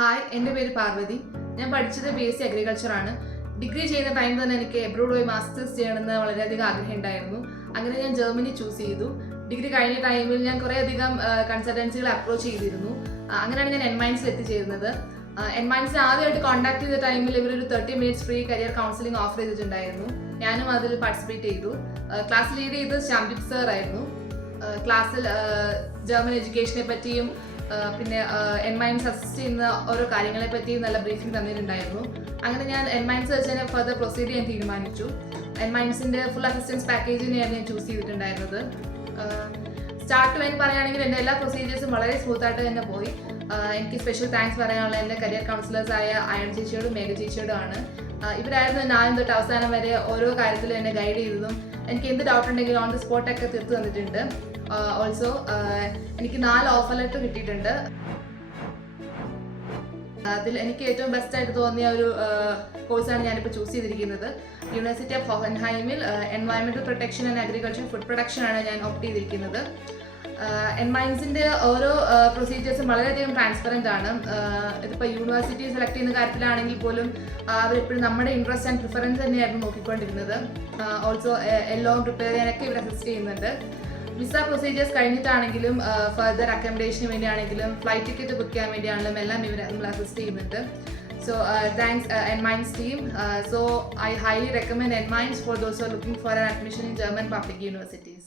Hi, എൻ്റെ പേര് പാർവതി. ഞാൻ പഠിച്ചത് BSc അഗ്രികൾച്ചർ ആണ്. ഡിഗ്രി ചെയ്യുന്ന ടൈം തന്നെ എനിക്ക് എബ്രോഡ് പോയി മാസ്റ്റേഴ്സ് ചെയ്യണമെന്ന് വളരെയധികം ആഗ്രഹം ഉണ്ടായിരുന്നു. അങ്ങനെ ഞാൻ ജർമ്മനി ചൂസ് ചെയ്തു. ഡിഗ്രി കഴിഞ്ഞ ടൈമിൽ ഞാൻ കുറേയധികം കൺസൾട്ടൻസികളെ അപ്രോച്ച് ചെയ്തിരുന്നു. അങ്ങനെയാണ് ഞാൻ എൻമൈൻസിൽ എത്തിച്ചേരുന്നത്. എൻമൈൻസിൽ ആദ്യമായിട്ട് കോൺടാക്ട് ചെയ്ത ടൈമിൽ ഇവരൊരു 30 minutes free career counselling offer ചെയ്തിട്ടുണ്ടായിരുന്നു. ഞാനും അതിൽ പാർട്ടിസിപ്പേറ്റ് ചെയ്തു. ക്ലാസ് ലീഡ് ചെയ്തത് ശ്യാംദീപ് സർ ആയിരുന്നു. ക്ലാസ്സിൽ ജർമ്മൻ എഡ്യൂക്കേഷനെ പറ്റിയും പിന്നെ എൻമൈൻസ് അസിസ്റ്റ് ചെയ്യുന്ന ഓരോ കാര്യങ്ങളെ പറ്റിയും നല്ല ബ്രീഫിംഗ് തന്നിട്ടുണ്ടായിരുന്നു. അങ്ങനെ ഞാൻ എൻമൈൻസ് വെച്ച് തന്നെ ഫർദർ പ്രൊസീഡ് ചെയ്യാൻ തീരുമാനിച്ചു. എൻമൈൻസിൻ്റെ ഫുൾ അസിസ്റ്റൻസ് പാക്കേജിനെയാണ് ഞാൻ ചൂസ് ചെയ്തിട്ടുണ്ടായിരുന്നത്. സ്റ്റാർട്ട് ടു എൻഡ് പറയുകയാണെങ്കിൽ എൻ്റെ എല്ലാ പ്രൊസീജിയേഴ്സും വളരെ സ്മൂത്തായിട്ട് തന്നെ പോയി. എനിക്ക് സ്പെഷ്യൽ താങ്ക്സ് പറയാനുള്ള എൻ്റെ കരിയർ കൗൺസിലേഴ്സായ അയൺ ചേച്ചിയോടും മേഘ ചേച്ചിയോടും ആണ്. ഇവരായിരുന്നു ഞാൻ ആദ്യം തൊട്ട് അവസാനം വരെ ഓരോ കാര്യത്തിലും എന്നെ ഗൈഡ് ചെയ്തതും എനിക്ക് എന്ത് ഡൗട്ട് ഉണ്ടെങ്കിലും ഓൺ ദി സ്പോട്ടൊക്കെ തീർത്ത് തന്നിട്ടുണ്ട്. ഓൾസോ എനിക്ക് 4 ഓഫർ ലെറ്റർ കിട്ടിയിട്ടുണ്ട്. അതിൽ എനിക്ക് ഏറ്റവും ബെസ്റ്റ് ആയിട്ട് തോന്നിയ ഒരു കോഴ്സാണ് ഞാനിപ്പോൾ ചൂസ് ചെയ്തിരിക്കുന്നത്. യൂണിവേഴ്സിറ്റി ഓഫ് ഹോഫൻഹൈമിൽ environmental protection and agriculture food production ആണ് ഞാൻ ഓപ്റ്റ് ചെയ്തിരിക്കുന്നത്. എൻമൈൻസിൻ്റെ ഓരോ പ്രൊസീജിയേഴ്സും വളരെയധികം ട്രാൻസ്പെറൻ്റ് ആണ്. ഇതിപ്പോൾ യൂണിവേഴ്സിറ്റി സെലക്ട് ചെയ്യുന്ന കാര്യത്തിലാണെങ്കിൽ പോലും അവരെപ്പോഴും നമ്മുടെ ഇൻട്രസ്റ്റ് ആൻഡ് പ്രിഫറൻസ് തന്നെയായിരുന്നു നോക്കിക്കൊണ്ടിരുന്നത്. ഓൾസോ എല്ലാം പ്രിപ്പയർ ചെയ്യാനൊക്കെ ഇവർ അസിസ്റ്റ് ചെയ്യുന്നുണ്ട്. വിസ പ്രൊസീജിയേഴ്സ് കഴിഞ്ഞിട്ടാണെങ്കിലും ഫർദർ അക്കോമഡേഷന് വേണ്ടിയാണെങ്കിലും ഫ്ലൈറ്റ് ടിക്കറ്റ് ബുക്ക് ചെയ്യാൻ വേണ്ടിയാണെങ്കിലും എല്ലാം ഇവർ നമ്മൾ അസിസ്റ്റ് ചെയ്യുന്നുണ്ട്. So thanks Enminds team. So I highly recommend Enminds for those who are looking for an admission in German public universities.